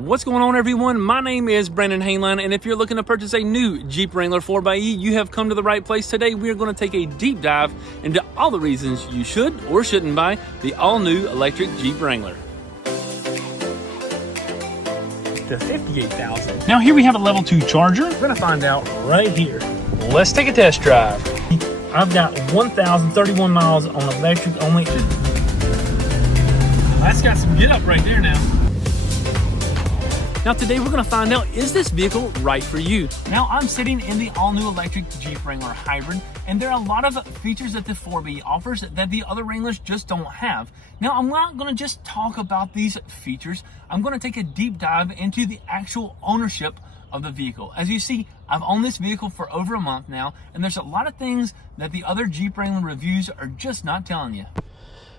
What's going on, everyone? My name is Brandon Hainline, and if you're looking to purchase a new Jeep Wrangler 4xe, you have come to the right place. Today, we are going to take a deep dive into all the reasons you should or shouldn't buy the all-new electric Jeep Wrangler. The $58,000. Now here we have a level 2 charger. We're going to find out right here. Let's take a test drive. I've got 1,031 miles on electric only. That's got some get up right there now. Now today we're going to find out, is this vehicle right for you? Now I'm sitting in the all-new electric Jeep Wrangler Hybrid, and there are a lot of features that the 4xe offers that the other Wranglers just don't have. Now I'm not going to just talk about these features. I'm going to take a deep dive into the actual ownership of the vehicle. As you see, I've owned this vehicle for over a month now, and there's a lot of things that the other Jeep Wrangler reviews are just not telling you.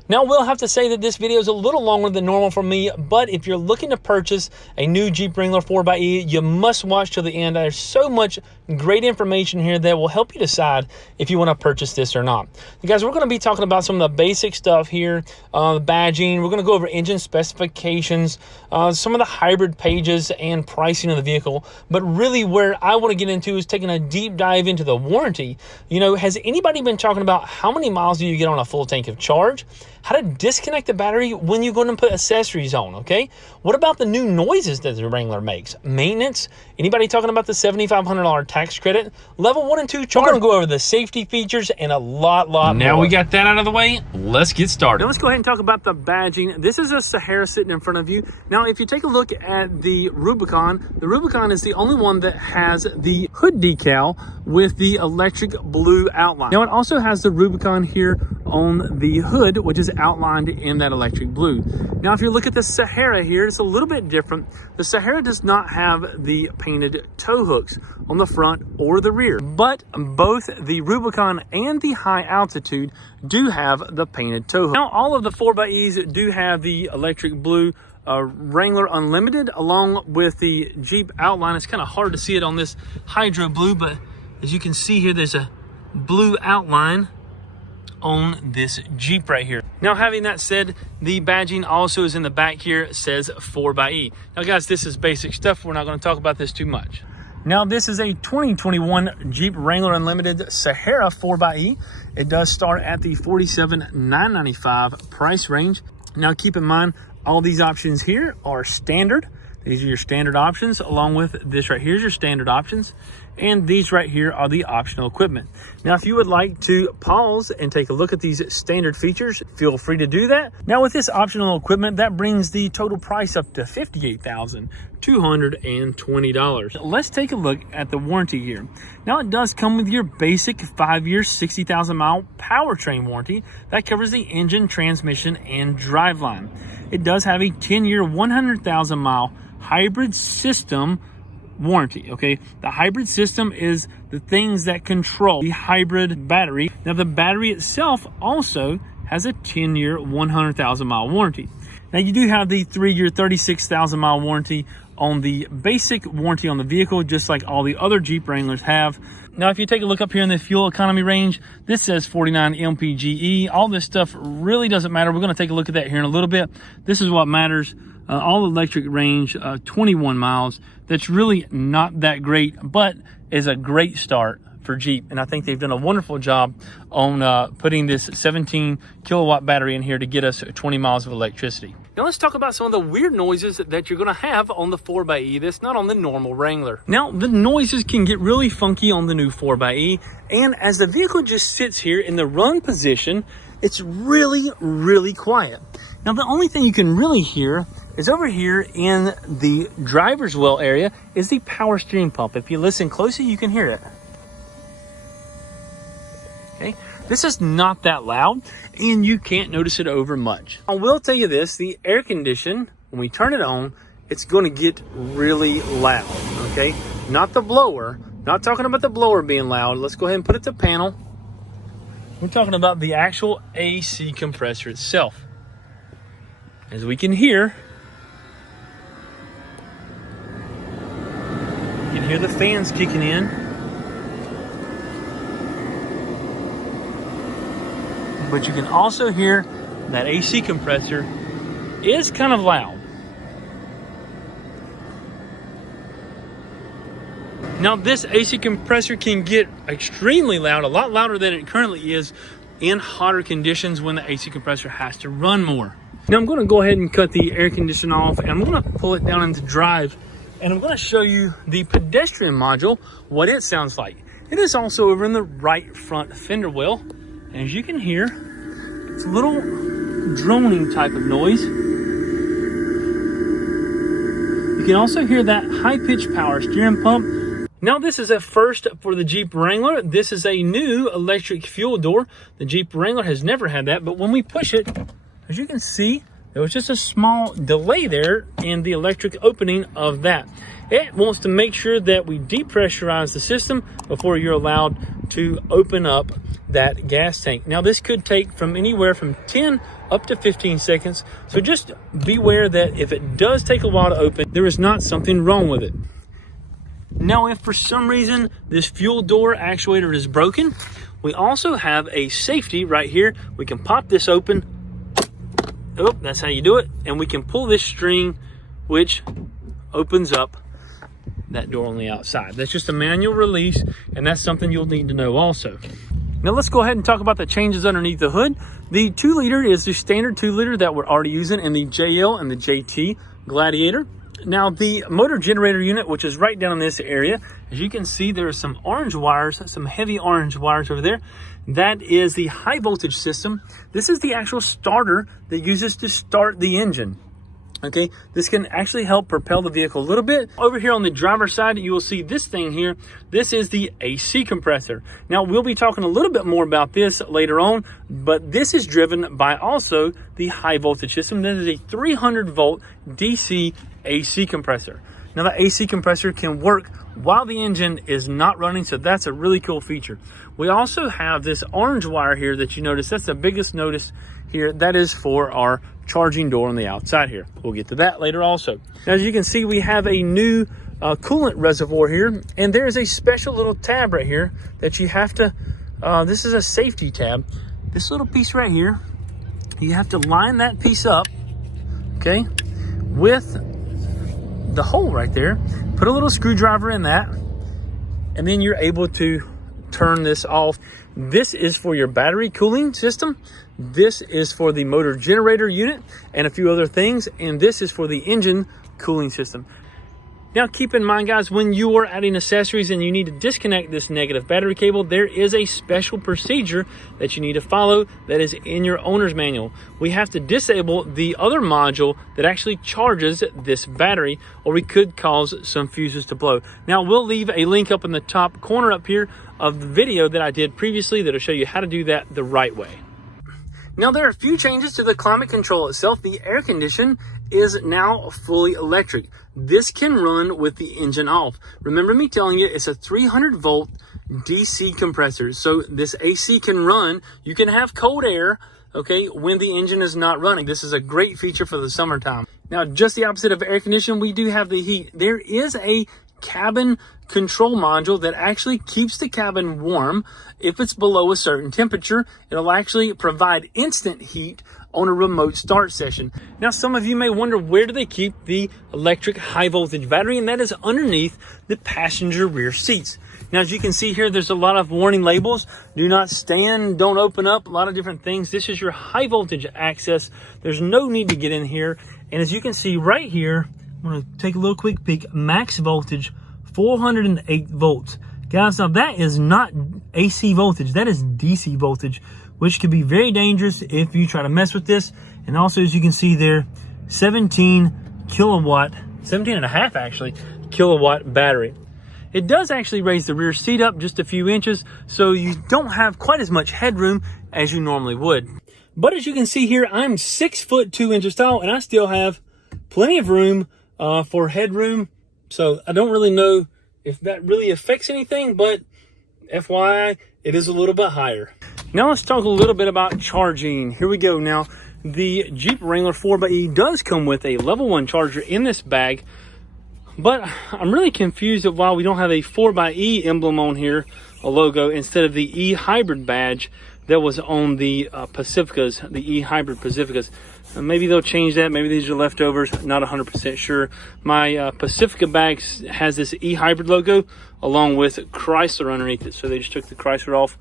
Now, we'll have to say that this video is a little longer than normal for me, but if you're looking to purchase a new Jeep Wrangler 4xe, you must watch till the end. There's so much great information here that will help you decide if you want to purchase this or not. You guys, we're going to be talking about some of the basic stuff here, the badging. We're going to go over engine specifications, some of the hybrid pages and pricing of the vehicle. But really where I want to get into is taking a deep dive into the warranty. You know, has anybody been talking about how many miles do you get on a full tank of charge? How to disconnect the battery when you go and put accessories on, okay? What about the new noises that the Wrangler makes? Maintenance? Anybody talking about the $7,500 tax credit? Level 1 and 2 charge. We're gonna go over the safety features and a lot more. Now we got that out of the way, let's get started. Now let's go ahead and talk about the badging. This is a Sahara sitting in front of you. Now, if you take a look at the Rubicon is the only one that has the hood decal with the electric blue outline. Now, it also has the Rubicon here on the hood, which is outlined in that electric blue. Now, if you look at the Sahara here, it's a little bit different. The Sahara does not have the painted tow hooks on the front or the rear, but both the Rubicon and the High Altitude do have the painted tow hooks. Now, all of the 4xes do have the electric blue Wrangler Unlimited along with the Jeep outline. It's kind of hard to see it on this Hydro Blue, but as you can see here, there's a blue outline on this Jeep right here. Now, having that said, the badging also is in the back here. It says 4xe. Now guys, this is basic stuff. We're not going to talk about this too much. Now, this is a 2021 Jeep Wrangler Unlimited Sahara 4xe. It does start at the $47,995 price range. Now, keep in mind, all these options here are standard. These are your standard options, along with this right here is your standard options. And these right here are the optional equipment. Now, if you would like to pause and take a look at these standard features, feel free to do that. Now, with this optional equipment, that brings the total price up to $58,220. Let's take a look at the warranty here. Now, it does come with your basic 5-year, 60,000-mile powertrain warranty. That covers the engine, transmission, and driveline. It does have a 10-year, 100,000-mile hybrid system warranty. Okay, the hybrid system is the things that control the hybrid battery. Now, the battery itself also has a 10-year 100,000-mile warranty. Now, you do have the 3-year 36,000-mile warranty on the basic warranty on the vehicle, just like all the other Jeep Wranglers have. Now, if you take a look up here in the fuel economy range, this says 49 mpge. All this stuff really doesn't matter. We're going to take a look at that here in a little bit. This is what matters. All electric range, 21 miles. That's really not that great, but is a great start for Jeep. And I think they've done a wonderful job on putting this 17 kilowatt battery in here to get us 20 miles of electricity. Now let's talk about some of the weird noises that you're gonna have on the 4xe that's not on the normal Wrangler. Now, the noises can get really funky on the new 4xe, and as the vehicle just sits here in the run position, it's really quiet. Now, the only thing you can really hear is over here in the driver's well area is the power steering pump. If you listen closely, you can hear it. Okay, this is not that loud, and you can't notice it over much. I will tell you this, the air condition, when we turn it on, it's going to get really loud, okay? Not the blower, not talking about the blower being loud. Let's go ahead and put it to panel. We're talking about the actual AC compressor itself. As we can hear, you can hear the fans kicking in. But you can also hear that AC compressor is kind of loud. Now this AC compressor can get extremely loud, a lot louder than it currently is in hotter conditions when the AC compressor has to run more. Now I'm going to go ahead and cut the air conditioner off, and I'm going to pull it down into drive, and I'm going to show you the Pedestrian module, what it sounds like. It is also over in the right front fender well. As you can hear, it's a little droning type of noise. You can also hear that high-pitched power steering pump. Now this is a first for the Jeep Wrangler. This is a new electric fuel door. The Jeep Wrangler has never had that, but when we push it, as you can see, there was just a small delay there in the electric opening of that. It wants to make sure that we depressurize the system before you're allowed to open up that gas tank. Now this could take from anywhere from 10 up to 15 seconds. So just beware that if it does take a while to open, there is not something wrong with it. Now, if for some reason this fuel door actuator is broken, we also have a safety right here. We can pop this open. Oh, that's how you do it. And we can pull this string, which opens up that door on the outside. That's just a manual release, and that's something you'll need to know also. Now let's go ahead and talk about the changes underneath the hood. The 2-liter is the standard 2-liter that we're already using in the JL and the JT Gladiator. Now the motor generator unit, which is right down in this area, as you can see, there are some orange wires, some heavy orange wires over there. That is the high voltage system. This is the actual starter that uses to start the engine. Okay, this can actually help propel the vehicle a little bit. Over here on the driver's side, you will see this thing here. This is the AC compressor. Now, we'll be talking a little bit more about this later on, but this is driven by also the high voltage system. This is a 300 volt DC AC compressor. Now, the AC compressor can work while the engine is not running, so that's a really cool feature. We also have this orange wire here that you notice. That's the biggest notice here. That is for our charging door on the outside here. We'll get to that later also. Now, as you can see, we have a new coolant reservoir here, and there is a special little tab right here that you have to, this is a safety tab. This little piece right here, you have to line that piece up, okay, with the hole right there. Put a little screwdriver in that, and then you're able to turn this off. This is for your battery cooling system. This is for the motor generator unit and a few other things. And this is for the engine cooling system. Now, keep in mind, guys, when you are adding accessories and you need to disconnect this negative battery cable, there is a special procedure that you need to follow that is in your owner's manual. We have to disable the other module that actually charges this battery, or we could cause some fuses to blow. Now, we'll leave a link up in the top corner up here of the video that I did previously that'll show you how to do that the right way. Now, there are a few changes to the climate control itself. The air condition is now fully electric. This can run with the engine off. Remember me telling you it's a 300 volt DC compressor. So this AC can run. You can have cold air, okay, when the engine is not running. This is a great feature for the summertime. Now, just the opposite of air conditioning, we do have the heat. There is a cabin control module that actually keeps the cabin warm. If it's below a certain temperature, it'll actually provide instant heat on a remote start session. Now, some of you may wonder, where do they keep the electric high voltage battery? And that is underneath the passenger rear seats. Now, as you can see here, there's a lot of warning labels. Do not stand, don't open up, a lot of different things. This is your high voltage access. There's no need to get in here. And as you can see right here, I'm gonna take a little quick peek, max voltage, 408 volts. Guys, now that is not AC voltage, that is DC voltage, which can be very dangerous if you try to mess with this. And also, as you can see there, 17 and a half actually, kilowatt battery. It does actually raise the rear seat up just a few inches, so you don't have quite as much headroom as you normally would. But as you can see here, I'm 6'2" tall, and I still have plenty of room for headroom. So I don't really know if that really affects anything, but FYI, it is a little bit higher. Now let's talk a little bit about charging. Here we go. Now, the Jeep Wrangler 4xe does come with a level 1 charger in this bag, but I'm really confused at why we don't have a 4xe emblem on here, a logo, instead of the E hybrid badge that was on the Pacificas, the e-hybrid Pacificas. Maybe they'll change that. Maybe these are leftovers. Not 100% sure. My Pacifica bag has this e-hybrid logo along with Chrysler underneath it. So they just took the Chrysler off.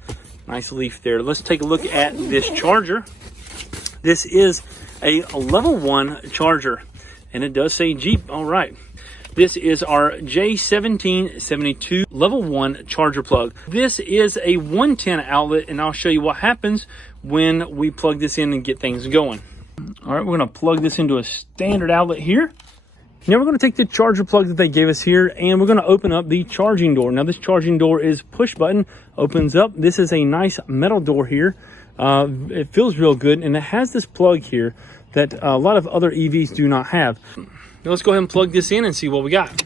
Nice leaf there. Let's take a look at this charger. This is a level 1 charger, and it does say Jeep. All right. This is our J1772 level 1 charger plug. This is a 110 outlet, and I'll show you what happens when we plug this in and get things going. All right, we're going to plug this into a standard outlet here. Now we're going to take the charger plug that they gave us here, and we're going to open up the charging door. Now this charging door is push button, opens up. This is a nice metal door here. It feels real good, and it has this plug here that a lot of other EVs do not have. Now let's go ahead and plug this in and see what we got.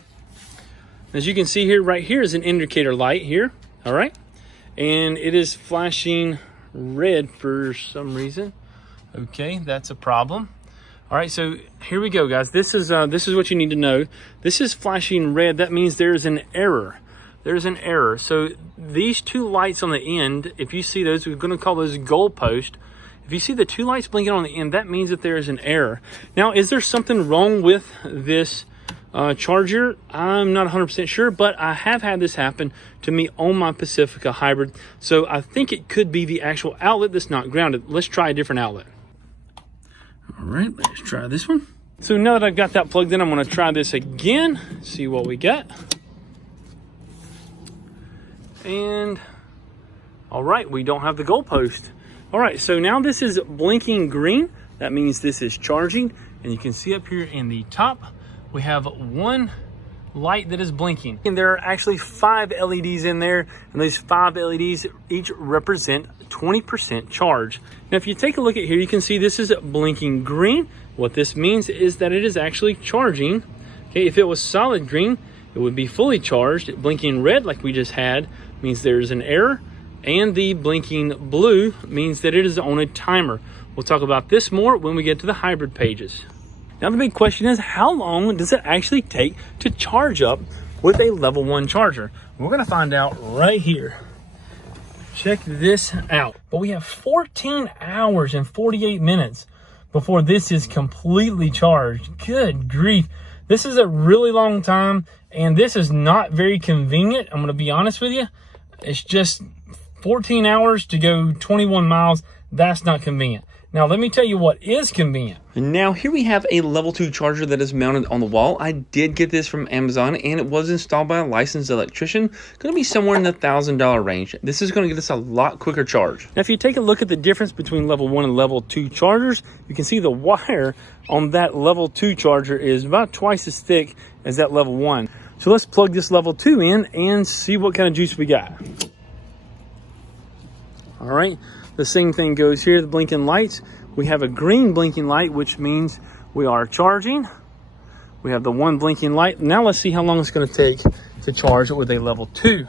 As you can see here, right here is an indicator light here. All right, and it is flashing red for some reason. Okay, that's a problem. All right, so here we go, guys. This is what you need to know. This is flashing red. That means there's an error. There's an error. So these two lights on the end, if you see those, we're going to call those goalposts. If you see the two lights blinking on the end, that means that there is an error. Now, is there something wrong with this charger? I'm not 100% sure, but I have had this happen to me on my Pacifica hybrid. So I think it could be the actual outlet that's not grounded. Let's try a different outlet. All right, let's try this one. So now that I've got that plugged in, I'm going to try this again, see what we get. And all right, we don't have the goalpost. All right, so now this is blinking green. That means this is charging. And you can see up here in the top, we have one light that is blinking. And there are actually 5 LEDs in there. And those 5 LEDs each represent 20% charge. Now, if you take a look at here, you can see this is blinking green. What this means is that it is actually charging. Okay, if it was solid green, it would be fully charged. Blinking red, like we just had, means there's an error. And the blinking blue means that it is on a timer. We'll talk about this more when we get to the hybrid pages. Now the big question is, how long does it actually take to charge up with a level 1 charger? We're gonna find out right here. Check this out. But we have 14 hours and 48 minutes before this is completely charged. Good grief. This is a really long time, and this is not very convenient. I'm gonna be honest with you. It's just 14 hours to go 21 miles. That's not convenient. Now, let me tell you what is convenient. Now, here we have a level 2 charger that is mounted on the wall. I did get this from Amazon, and it was installed by a licensed electrician. Going to be somewhere in the $1,000 range. This is going to get us a lot quicker charge. Now, if you take a look at the difference between level 1 and level 2 chargers, you can see the wire on that level 2 charger is about twice as thick as that level 1. So let's plug this level 2 in and see what kind of juice we got. All right. The same thing goes here, the blinking lights. We have a green blinking light, which means we are charging. We have the one blinking light. Now let's see how long it's going to take to charge it with a level 2.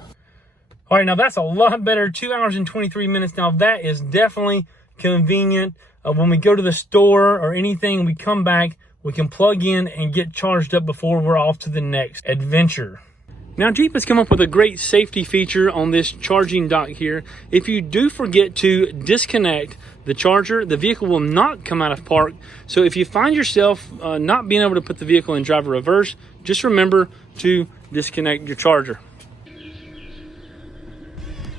All right, now that's a lot better, 2 hours and 23 minutes. Now that is definitely convenient. When we go to the store or anything, we come back, we can plug in and get charged up before we're off to the next adventure. Now, Jeep has come up with a great safety feature on this charging dock here. If you do forget to disconnect the charger, the vehicle will not come out of park. So if you find yourself not being able to put the vehicle in driver reverse, just remember to disconnect your charger.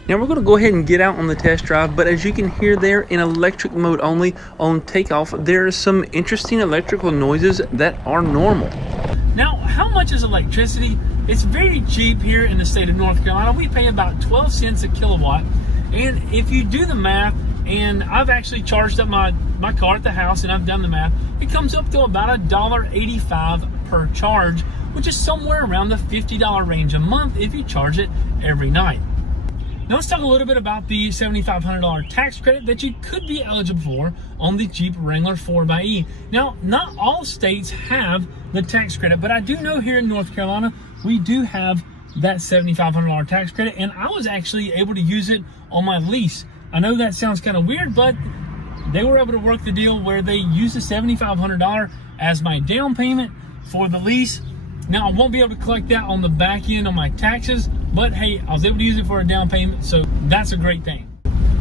Now we're going to go ahead and get out on the test drive, but as you can hear there, in electric mode only on takeoff, there are some interesting electrical noises that are normal. Now, how much is electricity? It's very cheap here in the state of North Carolina. We pay about 12 cents a kilowatt. And if you do the math, and I've actually charged up my car at the house and I've done the math, it comes up to about $1.85 per charge, which is somewhere around the $50 range a month if you charge it every night. Now let's talk a little bit about the $7,500 tax credit that you could be eligible for on the Jeep Wrangler 4xe. Now, not all states have the tax credit, but I do know here in North Carolina, we do have that $7,500 tax credit, and I was actually able to use it on my lease. I know that sounds kind of weird, but they were able to work the deal where they used the $7,500 as my down payment for the lease. Now, I won't be able to collect that on the back end on my taxes, but hey, I was able to use it for a down payment, so that's a great thing.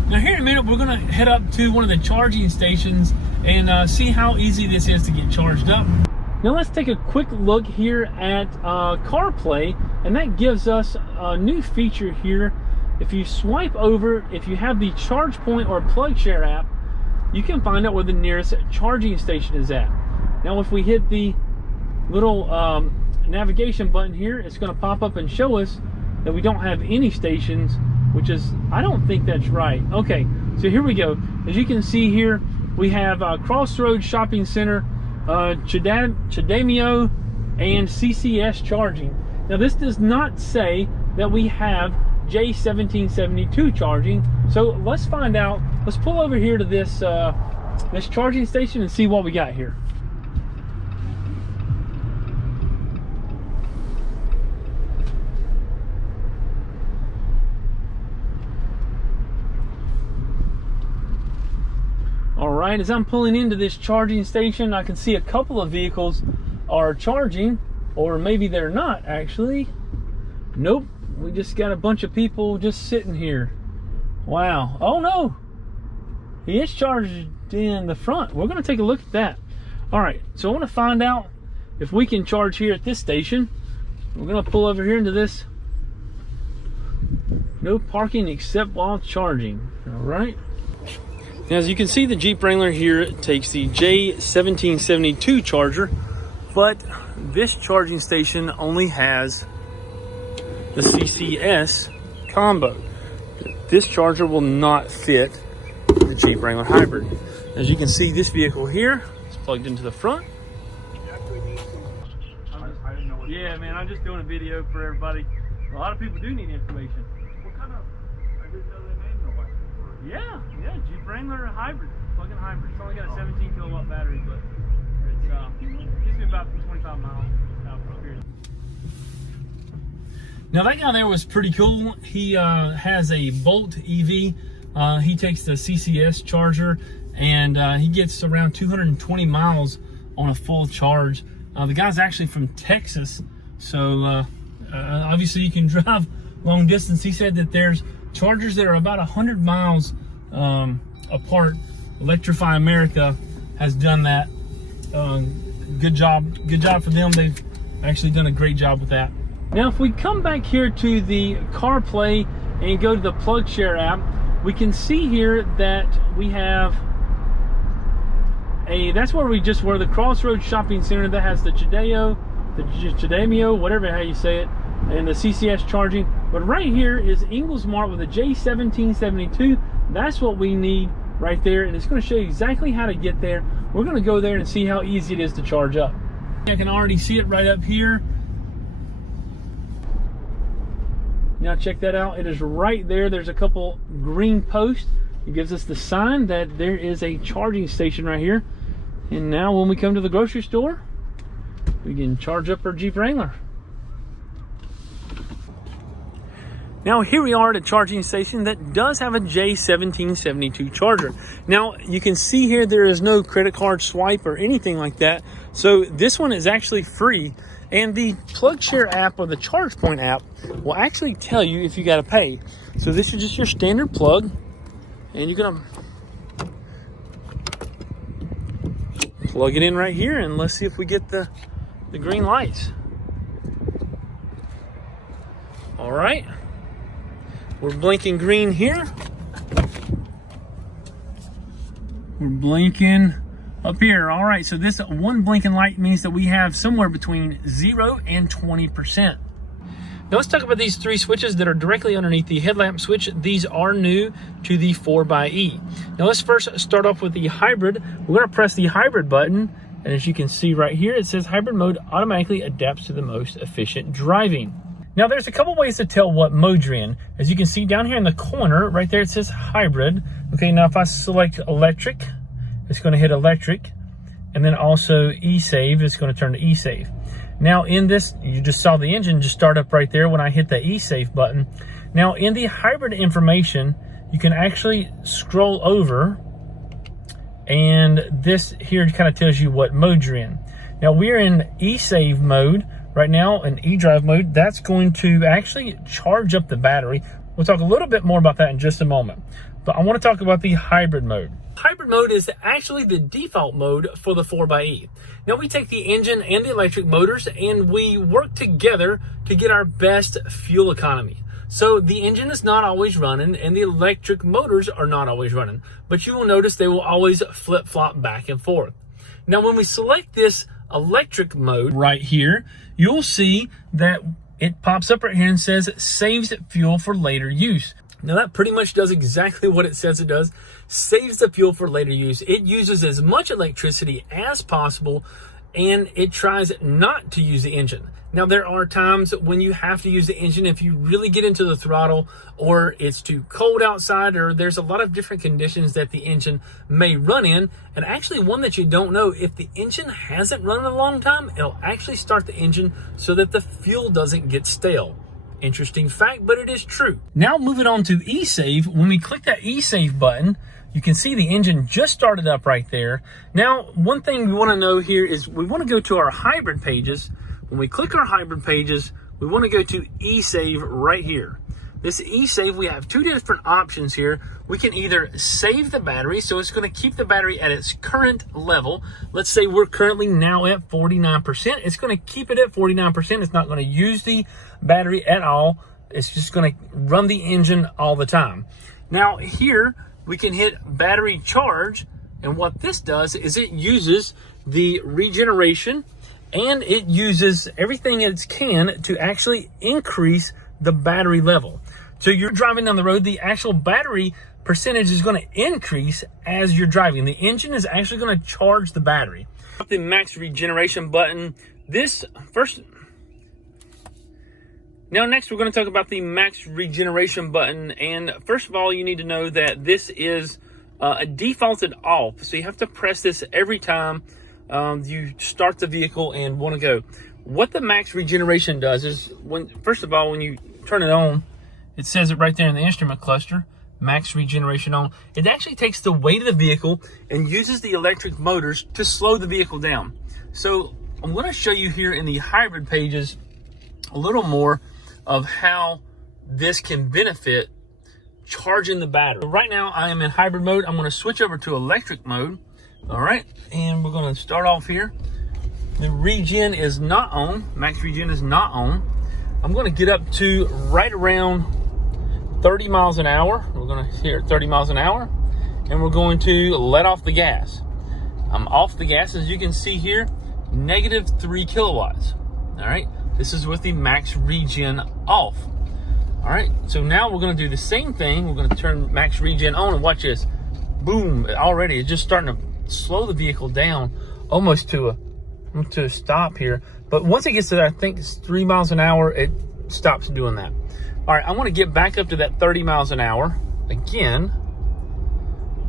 Now here in a minute, we're gonna head up to one of the charging stations and see how easy this is to get charged up. Now let's take a quick look here at CarPlay, and that gives us a new feature here. If you swipe over, if you have the ChargePoint or PlugShare app, you can find out where the nearest charging station is at. Now if we hit the little navigation button here, it's going to pop up and show us that we don't have any stations, which is, I don't think that's right. Okay, so here we go. As you can see here, we have Crossroads Shopping Center, Chademio, and CCS charging. Now this does not say that we have J1772 charging, so let's find out. Let's pull over here to this this charging station and see what we got here. Alright, as I'm pulling into this charging station, I can see a couple of vehicles are charging, or maybe they're not actually. Nope, we just got a bunch of people just sitting here. Wow. Oh no, he is charged in the front. We're going to take a look at that. Alright, so I want to find out if we can charge here at this station. We're going to pull over here into this. No parking except while charging. Alright. Now, as you can see, the Jeep Wrangler here takes the J1772 charger, but this charging station only has the CCS combo. This charger will not fit the Jeep Wrangler hybrid. As you can see, this vehicle here is plugged into the front. Yeah, man, I'm just doing a video for everybody. A lot of people do need information. What kind of, I didn't know they made no license for it. Yeah, Jeep Wrangler hybrid, plug-in hybrid. It's only got a 17 kilowatt battery, but it gives me about 25 miles out from here. Now that guy there was pretty cool. He has a Bolt EV. He takes the CCS charger, and he gets around 220 miles on a full charge. The guy's actually from Texas, so obviously you can drive long distance. He said that there's chargers that are about 100 miles apart. Electrify America has done that. Good job for them. They've actually done a great job with that. Now if we come back here to the CarPlay and go to the PlugShare app, we can see here that we have that's where we just were, the Crossroads Shopping Center that has the Chademio, whatever how you say it, and the CCS charging. But right here is Inglesmart with a J1772. That's what we need right there, and it's going to show you exactly how to get there. We're going to go there and see how easy it is to charge up. I can already see it right up here. Now check that out. It is right there. There's a couple green posts. It gives us the sign that there is a charging station right here. And now when we come to the grocery store, we can charge up our Jeep Wrangler. Now here we are at a charging station that does have a J1772 charger. Now you can see here there is no credit card swipe or anything like that. So this one is actually free. And the PlugShare app or the ChargePoint app will actually tell you if you got to pay. So this is just your standard plug. And you're going to plug it in right here, and let's see if we get the green lights. All right. We're blinking green here. We're blinking up here. All right, so this one blinking light means that we have somewhere between 0 and 20%. Now let's talk about these three switches that are directly underneath the headlamp switch. These are new to the 4xE. Now let's first start off with the hybrid. We're going to press the hybrid button, and as you can see right here, it says hybrid mode automatically adapts to the most efficient driving. Now there's a couple ways to tell what mode you're in. As you can see down here in the corner, right there it says hybrid. Okay, now if I select electric, it's going to hit electric, and then also Esave, it's going to turn to Esave. Now in this, you just saw the engine just start up right there when I hit the Esave button. Now in the hybrid information, you can actually scroll over, and this here kind of tells you what mode you're in. Now we're in Esave mode right now, in eDrive mode. That's going to actually charge up the battery. We'll talk a little bit more about that in just a moment. But I want to talk about the hybrid mode. Hybrid mode is actually the default mode for the 4xe. Now we take the engine and the electric motors and we work together to get our best fuel economy. So the engine is not always running and the electric motors are not always running, but you will notice they will always flip-flop back and forth. Now when we select this electric mode right here, you'll see that it pops up right here and says saves fuel for later use. Now that pretty much does exactly what it says it does. Saves the fuel for later use. It uses as much electricity as possible and it tries not to use the engine. Now there are times when you have to use the engine if you really get into the throttle or it's too cold outside or there's a lot of different conditions that the engine may run in. And actually one that you don't know, if the engine hasn't run in a long time, it'll actually start the engine so that the fuel doesn't get stale. Interesting fact, but it is true. Now moving on to Esave, when we click that Esave button, you can see the engine just started up right there. Now, one thing we want to know here is we want to go to our hybrid pages. When we click our hybrid pages, we want to go to Esave right here. This Esave, we have two different options here. We can either save the battery, so it's going to keep the battery at its current level. Let's say we're currently now at 49%. It's going to keep it at 49%. It's not going to use the battery at all. It's just going to run the engine all the time. Now here, we can hit battery charge, and what this does is it uses the regeneration and it uses everything it can to actually increase the battery level. So you're driving down the road, the actual battery percentage is going to increase as you're driving. The engine is actually going to charge the battery. The max regeneration button. Now next we're going to talk about the max regeneration button, and first of all you need to know that this is a defaulted off, so you have to press this every time you start the vehicle and want to go. What the max regeneration does is, first of all when you turn it on, it says it right there in the instrument cluster, max regeneration on. It actually takes the weight of the vehicle and uses the electric motors to slow the vehicle down. So I'm going to show you here in the hybrid pages a little more of how this can benefit charging the battery. So right now I am in hybrid mode. I'm going to switch over to electric mode. All right, and we're going to start off here. The regen is not on. Max regen is not on. I'm going to get up to right around 30 miles an hour. We're going to hit 30 miles an hour, and we're going to let off the gas. I'm off the gas, as you can see here, -3 kilowatts. All right, this is with the max regen off. All right, so now we're going to do the same thing. We're going to turn max regen on, and watch this. Boom, already it's just starting to slow the vehicle down almost to a stop here. But once it gets to, I think it's 3 miles an hour, it stops doing that. All right, I want to get back up to that 30 miles an hour again.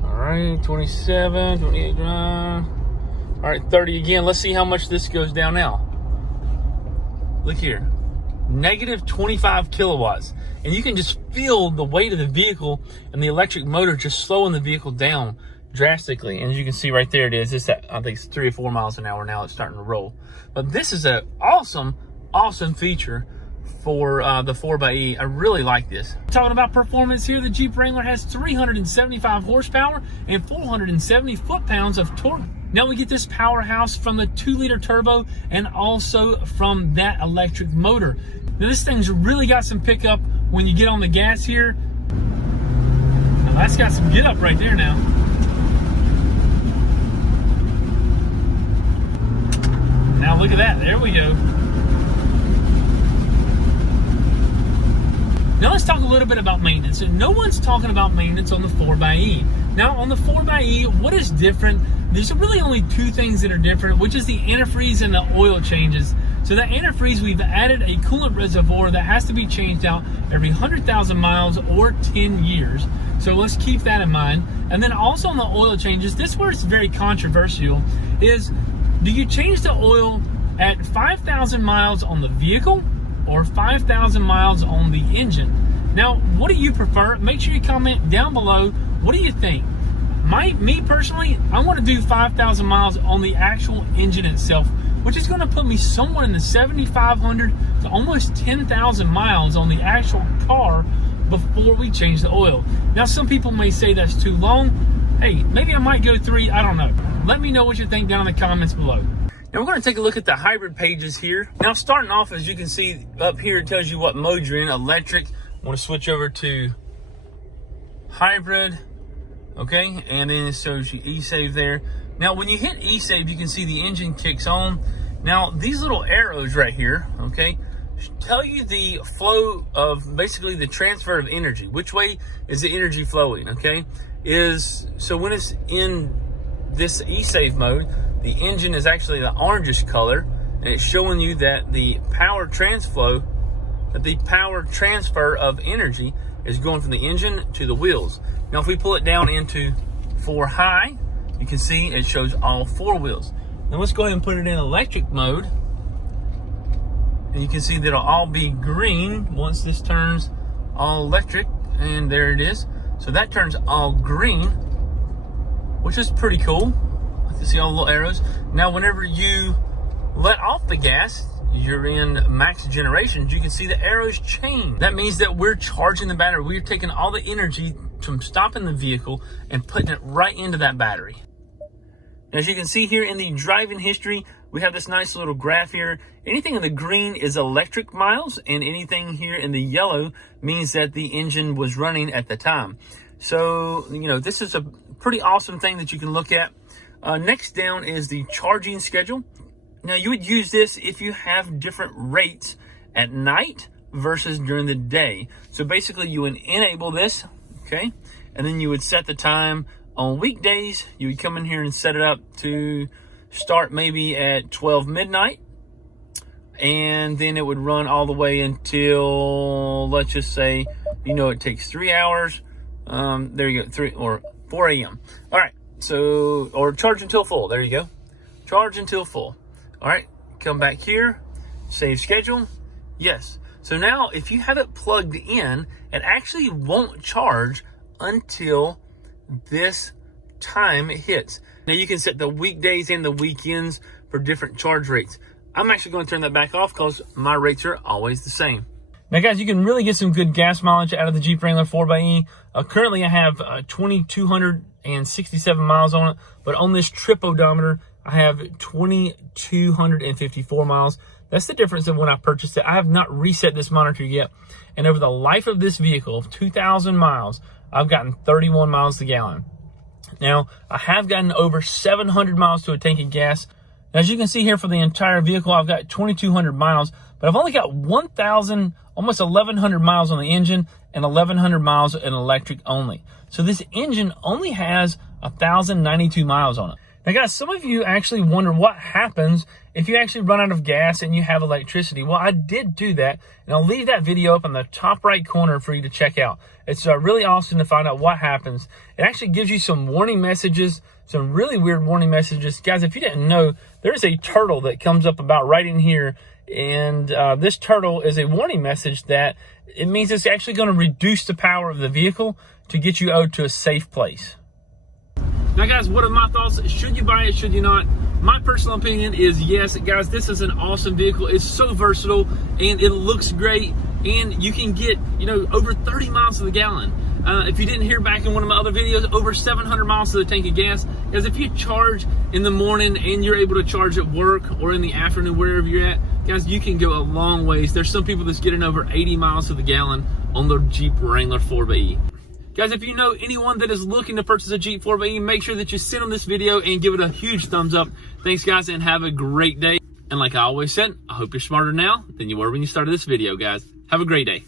All right, 27, 28, all right, 30 again. Let's see how much this goes down now. Look here, -25 kilowatts. And you can just feel the weight of the vehicle and the electric motor just slowing the vehicle down drastically. And as you can see right there, it is. It's at, I think it's 3 or 4 miles an hour now. It's starting to roll. But this is an awesome feature for the 4xe. I really like this. Talking about performance here, the Jeep Wrangler has 375 horsepower and 470 foot-pounds of torque. Now we get this powerhouse from the 2-liter turbo and also from that electric motor. Now this thing's really got some pickup when you get on the gas here. Now that's got some get up right there now. Now look at that, there we go. Now let's talk a little bit about maintenance. And no one's talking about maintenance on the 4xe. Now on the 4xe, what is different? There's really only two things that are different, which is the antifreeze and the oil changes. So the antifreeze, we've added a coolant reservoir that has to be changed out every 100,000 miles or 10 years. So let's keep that in mind. And then also on the oil changes, this is where it's very controversial, is do you change the oil at 5,000 miles on the vehicle or 5,000 miles on the engine? Now, what do you prefer? Make sure you comment down below. What do you think? Me personally, I want to do 5,000 miles on the actual engine itself, which is going to put me somewhere in the 7,500 to almost 10,000 miles on the actual car before we change the oil. Now, some people may say that's too long. Hey, maybe I might go 3, I don't know. Let me know what you think down in the comments below. Now we're going to take a look at the hybrid pages here. Now starting off, as you can see up here, it tells you what mode you're in, electric. I want to switch over to hybrid, okay? And then it shows you Esave there. Now when you hit Esave, you can see the engine kicks on. Now these little arrows right here, okay, tell you the flow of basically the transfer of energy. Which way is the energy flowing, okay? So when it's in this Esave mode, the engine is actually the orangish color, and it's showing you that the power transfer of energy is going from the engine to the wheels. Now if we pull it down into 4 high, you can see it shows all 4 wheels. Now let's go ahead and put it in electric mode, and you can see that it'll all be green once this turns all electric, and there it is. So that turns all green, which is pretty cool. You see all the little arrows. Now whenever you let off the gas, you're in max generations, you can see the arrows change. That means that we're charging the battery. We're taking all the energy from stopping the vehicle and putting it right into that battery. As you can see here in the driving history, we have this nice little graph here. Anything in the green is electric miles, and anything here in the yellow means that the engine was running at the time. So, you know, this is a pretty awesome thing that you can look at. Next down is the charging schedule. Now you would use this if you have different rates at night versus during the day. So basically you would enable this, okay? And then you would set the time on weekdays. You would come in here and set it up to start maybe at 12 midnight. And then it would run all the way until, let's just say, you know, it takes 3 hours. There you go, 3 or 4 a.m. All right. So, or charge until full. There you go. Charge until full. All right. Come back here. Save schedule. Yes. So now if you have it plugged in, it actually won't charge until this time it hits. Now you can set the weekdays and the weekends for different charge rates. I'm actually going to turn that back off because my rates are always the same. Now guys, you can really get some good gas mileage out of the Jeep Wrangler 4xe. Currently I have 2,267 miles on it, but on this trip odometer, I have 2,254 miles. That's the difference of when I purchased it. I have not reset this monitor yet. And over the life of this vehicle, 2,000 miles, I've gotten 31 miles a gallon. Now, I have gotten over 700 miles to a tank of gas. As you can see here for the entire vehicle, I've got 2,200 miles, but I've only got 1,000, almost 1,100 miles on the engine and 1,100 miles in electric only. So this engine only has 1,092 miles on it. Now guys, some of you actually wonder what happens if you actually run out of gas and you have electricity. Well, I did do that, and I'll leave that video up in the top right corner for you to check out. It's really awesome to find out what happens. It actually gives you some warning messages, some really weird warning messages. Guys, if you didn't know, there's a turtle that comes up about right in here, and this turtle is a warning message that it means it's actually going to reduce the power of the vehicle to get you out to a safe place. Now guys, what are my thoughts? Should you buy it? Should you not? My personal opinion is yes. Guys, this is an awesome vehicle. It's so versatile and it looks great, and you can get, you know, over 30 miles to the gallon. If you didn't hear back in one of my other videos, over 700 miles to the tank of gas. Because if you charge in the morning and you're able to charge at work or in the afternoon, wherever you're at, guys, you can go a long ways. There's some people that's getting over 80 miles to the gallon on the Jeep Wrangler 4xe. Guys, if you know anyone that is looking to purchase a Jeep 4xe, make sure that you send them this video and give it a huge thumbs up. Thanks, guys, and have a great day. And like I always said, I hope you're smarter now than you were when you started this video, guys. Have a great day.